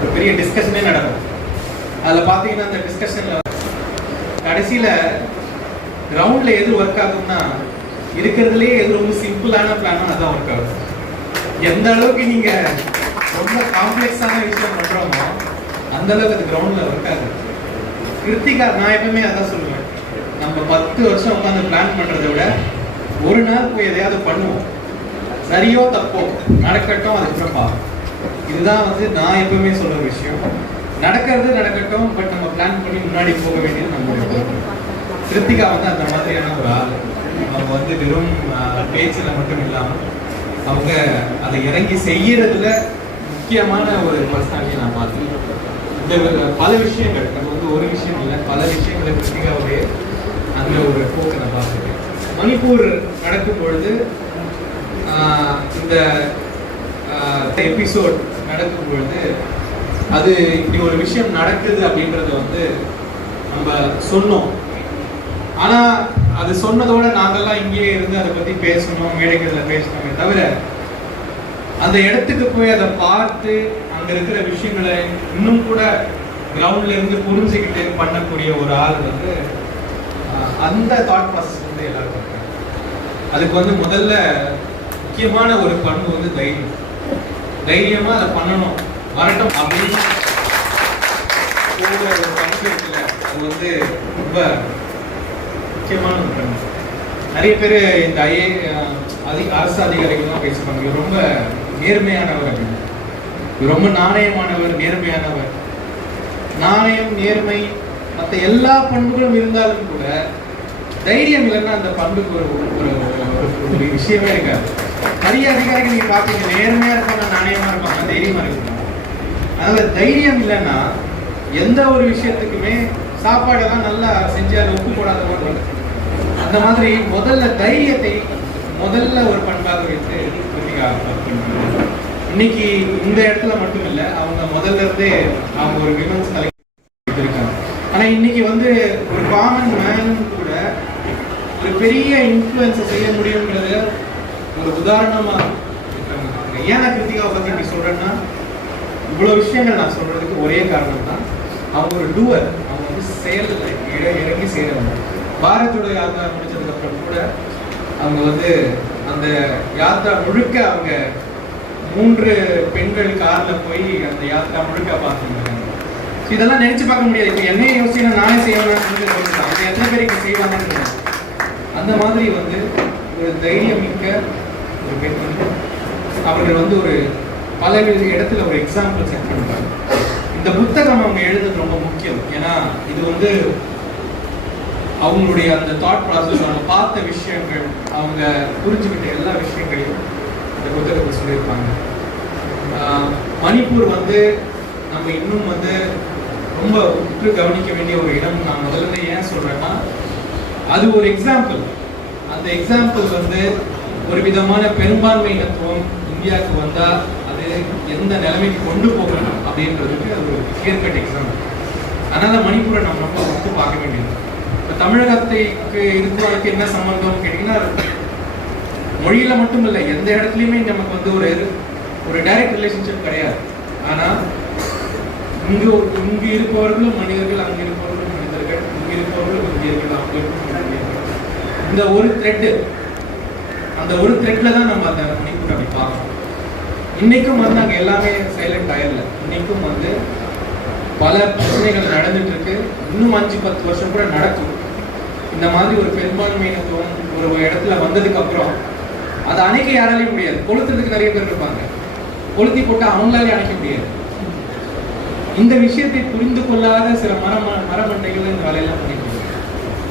ஒரு பெரிய டிஸ்கஷனே நடக்கும். அதில் பார்த்தீங்கன்னா அந்த டிஸ்கஷனில் கடைசியில் கிரவுண்டில் எது ஒர்க் ஆகும்னா இருக்கிறதுலே எது ரொம்ப சிம்பிளான பிளானோ அதான் ஒர்க் ஆகும். எந்த அளவுக்கு நீங்கள் ரொம்ப காம்ப்ளெக்ஸான விஷயம் பண்ணுறோமோ அந்த அளவுக்கு அது கிரவுண்டில் ஒர்க் ஆகுது. கிருத்திகா நான் எப்பவுமே அதான் சொல்லுவேன். நம்ம பத்து வருஷம் உட்காந்து பிளான் பண்ணுறதை விட ஒரு நாள் போய் எதையாவது பண்ணுவோம். சரியோ தப்போ நடக்கட்டும் அதுக்கப்புறம் பார்ப்போம். இதுதான் வந்து நான் எப்பவுமே சொல்ற விஷயம். நடக்கிறது நடக்கட்டும் பட் நம்ம பிளான் பண்ணி முன்னாடி போக வேண்டியது நம்மளுடைய கிருத்திகா வந்து அந்த மாதிரியான ஒரு ஆள். அவங்க வந்து வெறும் பேச்சில் மட்டும் இல்லாமல் அவங்க அதை இறங்கி செய்யறதுல முக்கியமான ஒரு பர்சனாலிட்டி நான் பார்த்தேன் இந்த பல விஷயங்கள் நம்ம வந்து ஒரு விஷயம் இல்லை பல விஷயங்களை கிருத்திகாவுடைய அந்த ஒரு போக்கை நான் பார்த்துருக்கேன். மணிப்பூர் நடக்கும் பொழுது இந்த எபிசோட் நடக்கும் பொழுது அது இப்படி ஒரு விஷயம் நடக்குது அப்படின்றத வந்து நம்ம சொன்னோம். ஆனா அது சொன்னதோட நாங்கெல்லாம் இங்கேயே இருந்து அதை பத்தி பேசணும் மேடைகள்ல பேசணுமே தவிர அந்த இடத்துக்கு போய் அதை பார்த்து அங்க இருக்கிற விஷயங்களை இன்னும் கூட கிரவுண்ட்ல இருந்து புரிஞ்சுக்கிட்டு பண்ணக்கூடிய ஒரு ஆள் வந்து அந்த தாட் ப்ராசஸ் வந்து எல்லாருக்கும் அதுக்கு வந்து முதல்ல முக்கியமான ஒரு பண்பு வந்து தைரியம். தைரியமா அதை பண்ணணும். வரட்டும் அப்படின்னு போகிற ஒரு இருக்குல்ல அது வந்து ரொம்ப முக்கியமான ஒரு பண்பு நிறைய பேர் இந்த ஐஏ அதி அரசு அதிகாரிகள்லாம் பேசுவாங்க இவர் ரொம்ப நேர்மையானவர் அப்படின்னு. இவர் ரொம்ப நாணயமானவர் நேர்மையானவர். நாணயம் நேர்மை மற்ற எல்லா பண்புகளும் இருந்தாலும் கூட தைரியம் இல்லைன்னா அந்த பண்புக்கு ஒரு- ஒரு விஷயமே இருக்காது. நிறைய அதிகாரிகள் நீங்க பாப்பீங்க நேர்மையா இருப்பாங்க நாணயமா இருப்பாங்க தைரியமா இருப்பாங்க. அதனால தைரியம் இல்லைன்னா எந்த ஒரு விஷயத்துக்குமே சாப்பாடெல்லாம் நல்லா செஞ்சு அதை உப்பு போடாத மாதிரி அந்த மாதிரி முதல்ல தைரியத்தை முதல்ல ஒரு பண்பாக வைத்து கிருத்திகா இன்னைக்கு இந்த இடத்துல மட்டும் இல்ல அவங்க முதல்ல இருந்தே அவங்க ஒரு விமன்ஸ் கலை இருக்காங்க ஆனா இன்னைக்கு வந்து ஒரு காமன் மேன் கூட ஒரு பெரிய இன்ஃப்ளூயன்ஸ் செய்ய முடியுங்கிறது ஒரு உதாரணமா ஏன் நான் கிருத்திகாவை பத்தி இப்படி சொல்றேன்னா இவ்வளவு விஷயங்கள் நான் சொல்றதுக்கு ஒரே காரணம் தான் அவங்க ஒரு டூவர் அவங்க வந்து செயல்ல இறங்கி செய்யறவங்க பாரத்தோட யாத்திரா முடிச்சதுக்கு அப்புறம் கூட அவங்க வந்து அந்த யாத்திரா முழுக்க அவங்க மூன்று பெண்கள் கார்ல போய் அந்த யாத்திரா முழுக்க பார்த்துருக்காங்க இதெல்லாம் நினைச்சு பார்க்க முடியாது. இப்போ என்னைய யோசிச்சு நானே செய்வேன் அவங்க எத்தனை பேருக்கு செய்வாங்கன்னு அந்த மாதிரி வந்து ஒரு தைரியம் மிக்க வந்து அவர்கள் வந்து ஒரு பல இடத்துல ஒரு எக்ஸாம்பிள் செட் பண்ணுறாங்க இந்த புத்தகம் அவங்க எழுதுறது ரொம்ப முக்கியம். ஏன்னா இது வந்து அவங்களுடைய அந்த தாட் ப்ராசஸ் அவங்க பார்த்த விஷயங்கள் அவங்க புரிஞ்சுக்கிட்ட எல்லா விஷயங்களையும் இந்த புத்தகத்தில் சொல்லியிருப்பாங்க. மணிப்பூர் வந்து நம்ம இன்னும் வந்து ரொம்ப உற்று கவனிக்க வேண்டிய ஒரு இடம் நான் முதல்ல ஏன் சொல்கிறேன்னா அது ஒரு எக்ஸாம்பிள் அந்த எக்ஸாம்பிள் வந்து ஒரு விதமான பெரும்பான்மை தத்துவம் இந்தியாவுக்கு வந்தா அது எந்த நிலைமைக்கு கொண்டு போகணும் அப்படின்றதுக்கு அது ஒரு கிளியர் கட் எக்ஸாம்பிள் அதனால மணிப்பூரை நம்ம ரொம்ப ஒத்து பார்க்க வேண்டியது. இப்போ தமிழகத்துக்கு இருக்கிறதுக்கு என்ன சம்பந்தம் கேட்டிங்கன்னா மொழியில மட்டும் இல்லை எந்த இடத்துலையுமே நமக்கு வந்து ஒரு ஒரு டைரக்ட் ரிலேஷன்ஷிப் கிடையாது. ஆனா இங்கு இங்கு இருப்பவர்களும் மனிதர்கள் அங்கு இருப்பவர்களும் மனிதர்கள் இங்கு இருப்பவர்களும் இந்தியர்கள் அங்கு இந்த ஒரு த்ரெட்டு அந்த ஒரு த்ரெட்ல தான் நம்ம அந்த மணிப்பூர் அப்படி பார்க்கணும். இன்னைக்கும் வந்து அங்கே எல்லாமே சைலண்ட் ஆயிடல. இன்னைக்கும் வந்து பல பிரச்சனைகள் நடந்துட்டு இருக்கு இன்னும் அஞ்சு பத்து வருஷம் கூட நடக்கும். இந்த மாதிரி ஒரு பெரும்பான்மையினத்துவம் ஒரு இடத்துல வந்ததுக்கு அப்புறம் அதை அணைக்க யாராலையும் முடியாது. கொளுத்துறதுக்கு நிறைய பேர் இருப்பாங்க. கொளுத்தி போட்டு அவங்களாலே அணைக்க முடியாது. இந்த விஷயத்தை புரிந்து கொள்ளாத சில மரம மரமண்டைகள் இந்த வேலையெல்லாம் பண்ணிட்டு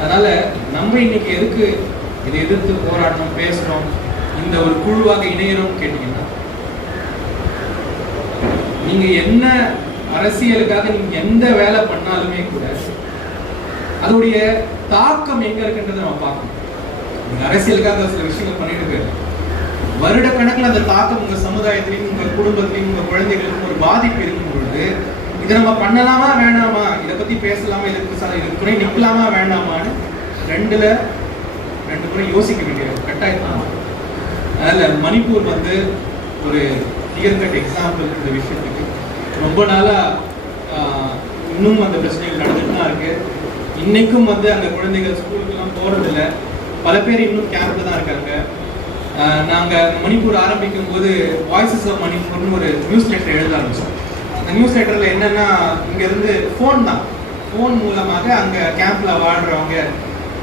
அதனால நம்ம இன்னைக்கு எதுக்கு இதை எதிர்த்து போராடணும் பேசணும் இந்த ஒரு குழுவாக இணையணும் கேட்டீங்கன்னா. நீங்க என்ன அரசியலுக்காக நீங்க எந்த வேலை பண்ணாலுமே கூட அதோடைய தாக்கம் எங்க இருக்குன்றதை நம்ம பார்க்கணும். நீங்க அரசியலுக்காக சில விஷயங்கள் பண்ணிட்டு போயிடலாம் வருட கணக்கில் அந்த தாக்கம் உங்க சமுதாயத்திலையும் உங்க குடும்பத்திலையும் உங்க குழந்தைகளுக்கும் ஒரு பாதிப்பு இருக்கும் பொழுது இதை நம்ம பண்ணலாமா வேணாமா இதை பத்தி பேசலாமா? இதுக்கு இதுக்கு துணை நிற்கலாமா வேண்டாமான்னு ரெண்டுல ரெண்டு முறை யோசிக்க வேண்டிய கட்டாயம் அதில் மணிப்பூர் வந்து ஒரு கிளியர் கட் எக்ஸாம்பிள் இந்த விஷயத்துக்கு. ரொம்ப நாளாக இன்னும் அந்த பிரச்சனைகள் நடந்துட்டு தான் இருக்குது இன்றைக்கும் வந்து அந்த குழந்தைகள் ஸ்கூலுக்கெல்லாம் போகிறதில்ல பல பேர் இன்னும் கேம்பில் தான் இருக்காங்க. நாங்கள் மணிப்பூர் ஆரம்பிக்கும் போது வாய்ஸஸ் ஆஃப் மணிப்பூர்னு ஒரு நியூஸ் லெட்டர் எழுத ஆரம்பிச்சோம். அந்த நியூஸ் லெட்டரில் என்னென்னா இங்கேருந்து ஃபோன் தான். ஃபோன் மூலமாக அங்கே கேம்பில் வாடுறவங்க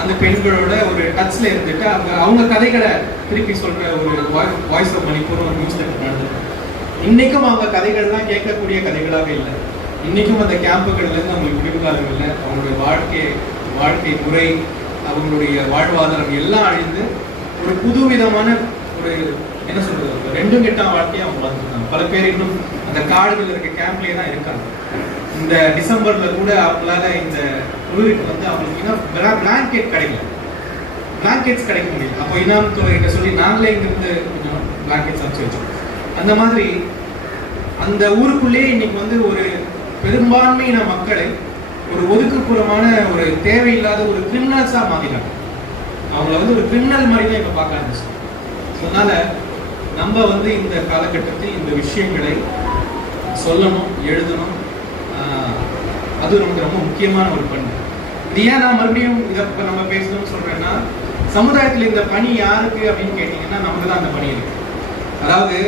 அந்த பெண்களோட ஒரு டச்ல இருந்துட்டு அவங்க அவங்க கதைகளை திருப்பி சொல்ற ஒரு வாய்ஸ் ஆஃப் மணிப்பூர் ஒரு நியூஸ் லெட்டர் நடந்தது இன்னைக்கும் அவங்க கதைகள்லாம் கேட்கக்கூடிய கதைகளாக இல்லை. இன்னைக்கும் அந்த கேம்புகள்ல இருந்து அவங்களுக்கு விடுகாலம் இல்லை. அவங்களுடைய வாழ்க்கை வாழ்க்கை முறை அவங்களுடைய வாழ்வாதாரம் எல்லாம் அழிந்து ஒரு புதுவிதமான ஒரு என்ன சொல்றது ரெண்டும் கெட்டான் வாழ்க்கையை அவங்க வாழ்ந்துருக்காங்க. பல பேர் இன்னும் அந்த காடுகள் இருக்க கேம்ப்லேயே தான் இருக்காங்க. இந்த டிசம்பர்ல கூட அவங்களால இந்த குளிருக்கு வந்து அவங்களுக்கு இன்னும் பிளாங்கெட் கிடைக்கல. பிளாங்கெட்ஸ் கிடைக்க முடியல. அப்போ இனாம் துறைகிட்ட சொல்லி நாங்களே இங்கிருந்து கொஞ்சம் பிளாங்கெட்ஸ் அமைச்சு வச்சோம். அந்த மாதிரி அந்த ஊருக்குள்ளேயே இன்னைக்கு வந்து ஒரு பெரும்பான்மையின மக்களை ஒரு ஒதுக்குப்புறமான ஒரு தேவையில்லாத ஒரு கிரிமினல்ஸா மாத்திட்டாங்க. அவங்கள வந்து ஒரு கிரிமினல் மாதிரி தான் இப்போ பார்க்க ஆரம்பிச்சு அதனால நம்ம வந்து இந்த காலகட்டத்தில் இந்த விஷயங்களை சொல்லணும் எழுதணும் அது நமக்கு ரொம்ப முக்கியமான ஒரு பண்பு. இது ஏன் நான் மறுபடியும் இதை இப்போ நம்ம பேசணும்னு சொல்றேன்னா சமுதாயத்தில் இந்த பணி யாருக்கு அப்படின்னு கேட்டீங்கன்னா நமக்கு தான் அந்த பணி இருக்கு. அதாவது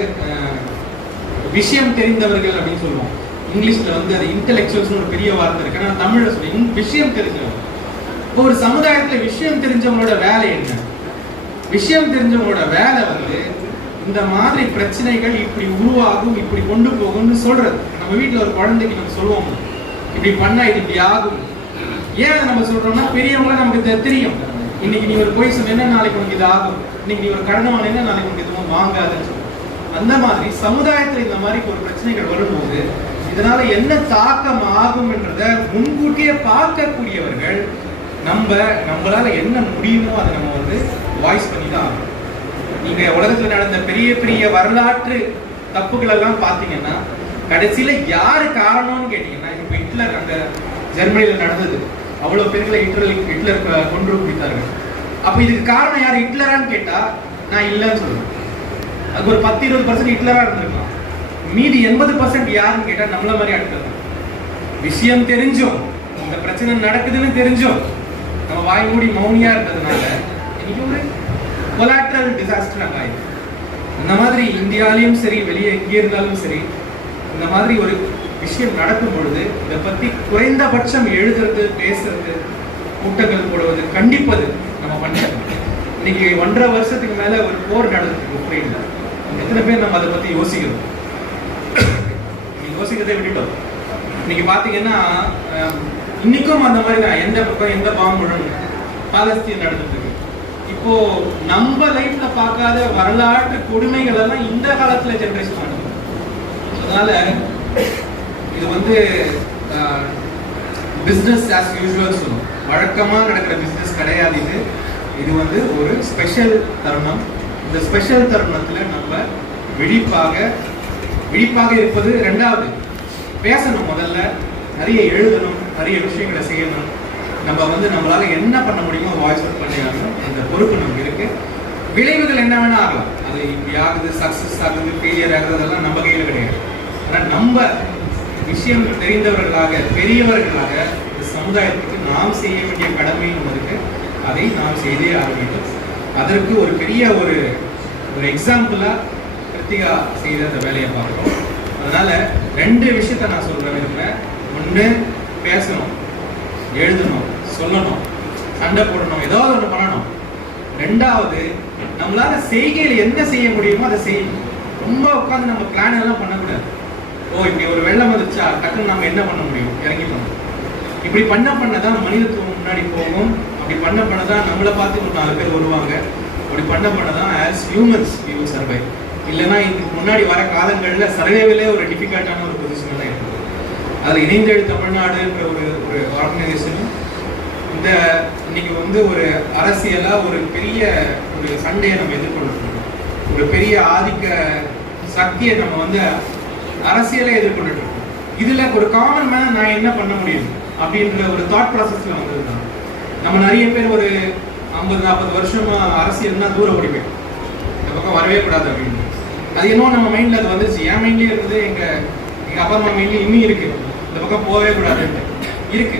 விஷயம் தெரிந்தவர்கள் அப்படின்னு சொல்லுவோம். இங்கிலீஷ்ல வந்து அது இன்டெலெக்சுவல்ஸ் ஒரு பெரிய வார்த்தை இருக்கு. ஆனா தமிழ்ல சொல்லி விஷயம் தெரிஞ்சவங்க. இப்போ ஒரு சமுதாயத்துல விஷயம் தெரிஞ்சவங்களோட வேலை என்ன? விஷயம் தெரிஞ்சவங்களோட வேலை வந்து இந்த மாதிரி பிரச்சனைகள் இப்படி உருவாகும் இப்படி கொண்டு போகும்னு சொல்றது. நம்ம வீட்டில் ஒரு குழந்தைக்கு நம்ம சொல்லுவோம். இப்படி பண்ணா இது இப்படி ஆகும். ஏன் அதை நம்ம சொல்றோம்னா பெரியவங்க நமக்கு தெரியும். இன்னைக்கு நீ ஒரு பொய் சொன்னேன்னா நாளைக்கு உனக்கு இது ஆகும். இன்னைக்கு நீ ஒரு கடன் வாங்கினா நாளைக்கு உனக்கு எதுவும் வாங்காதுன்னு சொல்லுவோம் அந்த மாதிரி சமுதாயத்துல இந்த மாதிரி ஒரு பிரச்சனைகள் வரும்போது இதனால என்ன தாக்கம் ஆகும் என்றத முன்கூட்டியே பார்க்கக்கூடியவர்கள் நம்ம நம்மளால என்ன முடியுமோ அதை நம்ம வந்து வாய்ஸ் பண்ணி தான் ஆகணும். நீங்க உலகத்துல நடந்த பெரிய பெரிய வரலாற்று தப்புகள் எல்லாம் பாத்தீங்கன்னா கடைசியில யாரு காரணம்னு கேட்டீங்கன்னா இப்போ ஹிட்லர் அந்த ஜெர்மனியில நடந்தது. அவ்வளவு பேர்களை ஹிட்லர் ஹிட்லர் கொன்று பிடித்தார்கள் அப்போ இதுக்கு காரணம் யார்? ஹிட்லரான்னு கேட்டா நான் இல்லைன்னு சொல்லுவேன் அது ஒரு பத்து இருபது பர்சன்ட் ஹிட்லரா இருந்திருக்கலாம். மீதி எண்பது பர்சன்ட் யாருன்னு கேட்டா நம்மள மாதிரி ஆட்கள் விஷயம் தெரிஞ்சும். இந்த பிரச்சனை நடக்குதுன்னு தெரிஞ்சும். நம்ம வாய் மூடி மௌனியாக இருந்ததுனால இன்னைக்கு ஒரு கொலாட்ரல் டிசாஸ்டர் அங்க ஆயிடுச்சு இந்த மாதிரி இந்தியாலையும் சரி வெளியே எங்கே இருந்தாலும் சரி இந்த மாதிரி ஒரு விஷயம் நடக்கும் பொழுது இதை பத்தி குறைந்தபட்சம் எழுதுறது பேசுறது கூட்டங்கள் போடுவது கண்டிப்பது நம்ம பண்ணிடணும் இன்னைக்கு ஒன்றரை வருஷத்துக்கு மேல ஒரு போர் நடந்துருக்கு உக்ரைன்ல. எத்தனை பேர் நம்ம அதை பத்தி யோசிக்கிறோம்? யோசிக்கிறதே யோசிக்கிறதை விட்டுட்டோம். இன்னைக்கு பாத்தீங்கன்னா இன்னைக்கும் அந்த மாதிரி தான். எந்த பக்கம் எந்த பாம்பு விழணும் பாலஸ்தீன் நடந்துட்டு இப்போ நம்ம லைஃப்ல பார்க்காத வரலாற்று கொடுமைகள் எல்லாம் இந்த காலத்துல ஜென்ரேஷன் நடக்குது அதனால இது வந்து பிஸ்னஸ் ஆஸ் யூஸ்வல் சொல்லும் வழக்கமாக நடக்கிற பிஸ்னஸ் கிடையாது இது. இது வந்து ஒரு ஸ்பெஷல் தருணம். இந்த ஸ்பெஷல் தருணத்தில் நம்ம விழிப்பாக விழிப்பாக இருப்பது ரெண்டாவது. பேசணும் முதல்ல. நிறைய எழுதணும் நிறைய விஷயங்களை செய்யணும். நம்ம வந்து நம்மளால என்ன பண்ண முடியுமோ வாய்ஸ் அவுட் பண்ணி ஆகணும் அந்த பொறுப்பு நமக்கு இருக்கு. விளைவுகள் என்ன வேணா ஆகலாம். அது இப்படி ஆகுது சக்சஸ் ஆகுது ஃபெயிலியர் ஆகுது அதெல்லாம் நம்ம கையில் கிடையாது. ஆனால் நம்ம விஷயம் தெரிந்தவர்களாக பெரியவர்களாக இந்த சமுதாயத்துக்கு நாம் செய்ய வேண்டிய கடமை ஒன்று இருக்கு. அதை நாம் செய்தே ஆக வேண்டும். அதற்கு ஒரு பெரிய ஒரு ஒரு எக்ஸாம்பிளா கிருத்திகா செய்த அந்த வேலையை பார்க்குறோம் அதனால ரெண்டு விஷயத்த நான் சொல்கிற விரும்புறேன். ஒன்று பேசணும் எழுதணும் சொல்லணும் சண்டை போடணும் ஏதாவது ஒன்று பண்ணணும். ரெண்டாவது நம்மளால செய்கையில் என்ன செய்ய முடியுமோ அதை செய்யணும். ரொம்ப உட்காந்து நம்ம பிளான் எல்லாம் பண்ணக்கூடாது. ஓ இப்படி ஒரு வெள்ளம் வந்துச்சா டக்குன்னு நம்ம என்ன பண்ண முடியும்? இறங்கி பண்ணணும் இப்படி பண்ண பண்ண தான் மனிதத்துவம் முன்னாடி போகும். அப்படி பண்ண பண்ண தான் நம்மளை பார்த்து ஒரு நாலு பேர் வருவாங்க. அப்படி பண்ண பண்ண தான் as humans we will survive இல்லைன்னா இதுக்கு முன்னாடி வர காலங்களில் சர்வேவிலே ஒரு டிஃபிகல்ட்டான ஒரு பொசிஷன் தான் இருக்குது அதில் இணைந்தெழு தமிழ்நாடுன்ற ஒரு ஒரு ஆர்கனைசேஷனும் இந்த இன்னைக்கு வந்து ஒரு அரசியலாக ஒரு பெரிய ஒரு சண்டையை நம்ம எதிர்கொண்டிருக்கோம் ஒரு பெரிய ஆதிக்க சக்தியை நம்ம வந்து அரசியலை எதிர்கொண்டுட்டு இருக்கோம். இதுல ஒரு காமன் மேன் நான் என்ன பண்ண முடியும்? அப்படின்ற ஒரு தாட் ப்ராசஸ்ல வந்ததுதான். நம்ம நிறைய பேர் ஒரு ஐம்பது நாற்பது வருஷமா அரசியல்னா தூர ஓடிப்போம். இந்த பக்கம் வரவே கூடாது அப்படின்னு. அது என்னமோ நம்ம மைண்ட்ல அது வந்துச்சு. என் மைண்ட்லயே இருந்தது எங்க எங்க அப்பா அம்மா மைண்ட்லயும் இன்னும் இருக்கு. இந்த பக்கம் போகவே கூடாதுன்ட்டு. இருக்கு.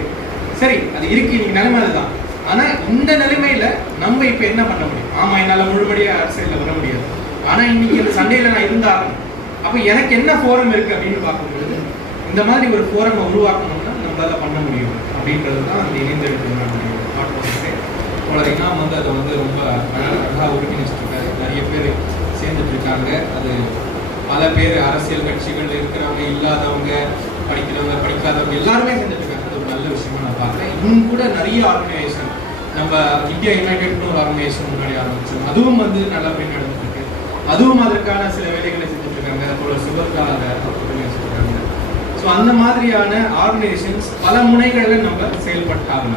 சரி அது இருக்கு. இன்னைக்கு நிலைமை அதுதான். ஆனா இந்த நிலைமையில நம்ம இப்ப என்ன பண்ண முடியும்? ஆமா என்னால முழுமடியா அரசியல்ல வர முடியாது. ஆனா இன்னைக்கு இந்த சண்டையில நான் இருந்தாலும் அப்போ எனக்கு என்ன ஃபோரம் இருக்கு அப்படின்னு பார்க்கும்பொழுது இந்த மாதிரி ஒரு ஃபோரம் உருவாக்கணும்னா நம்மளால பண்ண முடியும் அப்படின்றது தான் அந்த இணைந்திருக்கிறது தாட் ப்ராசஸே தோழர் வந்து அதை வந்து ரொம்ப அழகாக ஒருங்கிணைச்சிருக்காரு நிறைய பேர் சேர்ந்துட்டு இருக்காங்க. அது பல பேர் அரசியல் கட்சிகள் இருக்கிறவங்க இல்லாதவங்க படிக்கிறவங்க படிக்காதவங்க எல்லாருமே செஞ்சுட்டு இருக்காங்க. அது ஒரு நல்ல விஷயமா நான் பார்க்குறேன். இன்னும் கூட நிறைய ஆர்கனைசேஷன் நம்ம இந்தியா யுனைடெட்னு ஒரு ஆர்கனைசேஷன் முன்னாடி ஆரம்பிச்சோம் அதுவும் வந்து நல்லபடியாக நடந்துட்டு இருக்கு. அதுவும் அதற்கான சில வேலைகளை செஞ்சு இருக்காங்க அப்புறம் சுகர்கா அதை ஒருங்கிணைச்சிட்டு ஸோ அந்த மாதிரியான ஆர்கனைசேஷன்ஸ் பல முனைகளில் நம்ம செயல்பட்டாங்க.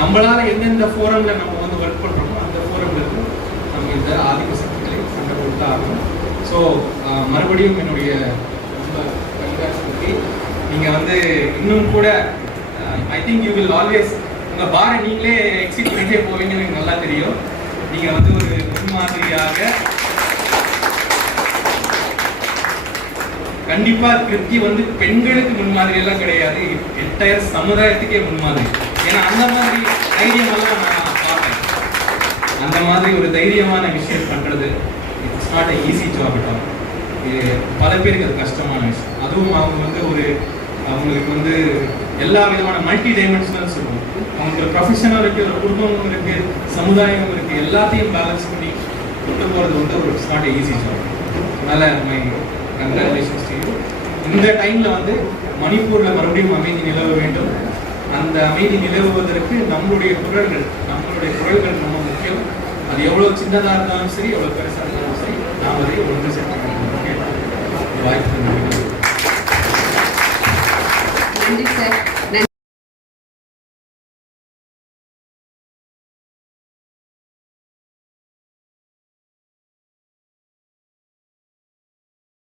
நம்மளால் எந்தெந்த ஃபோரமில் நம்ம வந்து ஒர்க் பண்ணுறோமோ அந்த ஃபோரமில் இருந்து நம்ம இந்த ஆதிக்க சக்திகளை சண்டை கொடுத்தா ஆகணும் ஸோ மறுபடியும் என்னுடைய ரொம்ப கண்காட்சி நீங்கள் வந்து இன்னும் கூட I think you will always உங்கள் பாரை நீங்களே எக்ஸிட் பண்ணிட்டே போவீங்கன்னு எனக்கு நல்லா தெரியும். நீங்கள் வந்து ஒரு முன்மாதிரியாக கண்டிப்பா கிருத்தி வந்து பெண்களுக்கு முன்மாதிரி எல்லாம் கிடையாது. என்டையர் சமுதாயத்துக்கே முன்மாதிரி. ஏன்னா அந்த மாதிரி தைரியம் எல்லாம் நான் பார்த்தேன் அந்த மாதிரி ஒரு தைரியமான விஷயம் பண்றது it's not a easy job it இது பல பேருக்கு அது கஷ்டமான விஷயம். அதுவும் அவங்க வந்து ஒரு அவங்களுக்கு வந்து எல்லா விதமான மல்டி டைமென்ஷனல் சொல்லுவோம். அவங்களுக்கு ப்ரொஃபஷனும் இருக்கு ஒரு குடும்பமும் இருக்கு சமுதாயம் இருக்கு எல்லாத்தையும் பேலன்ஸ் பண்ணி கொண்டு போறது வந்து ஒரு இட்ஸ் நாட் ஈஸி ஜாப் அதனால மை கங்க்ராச்சுலேஷன்ஸ் டு யூ இந்த டைமில் வந்து மணிப்பூரில் மறுபடியும் அமைதி நிலவ வேண்டும். அந்த அமைதி நிலவுவதற்கு நம்மளுடைய குரல்கள் நம்மளுடைய குரல்கள் ரொம்ப முக்கியம். அது எவ்வளோ சின்னதாக இருந்தாலும் சரி எவ்வளோ பெருசாக இருந்தாலும் சரி நாம் அதை ஒன்று சேர்த்து வாய்ப்பு நன்றி. நன்றி சார்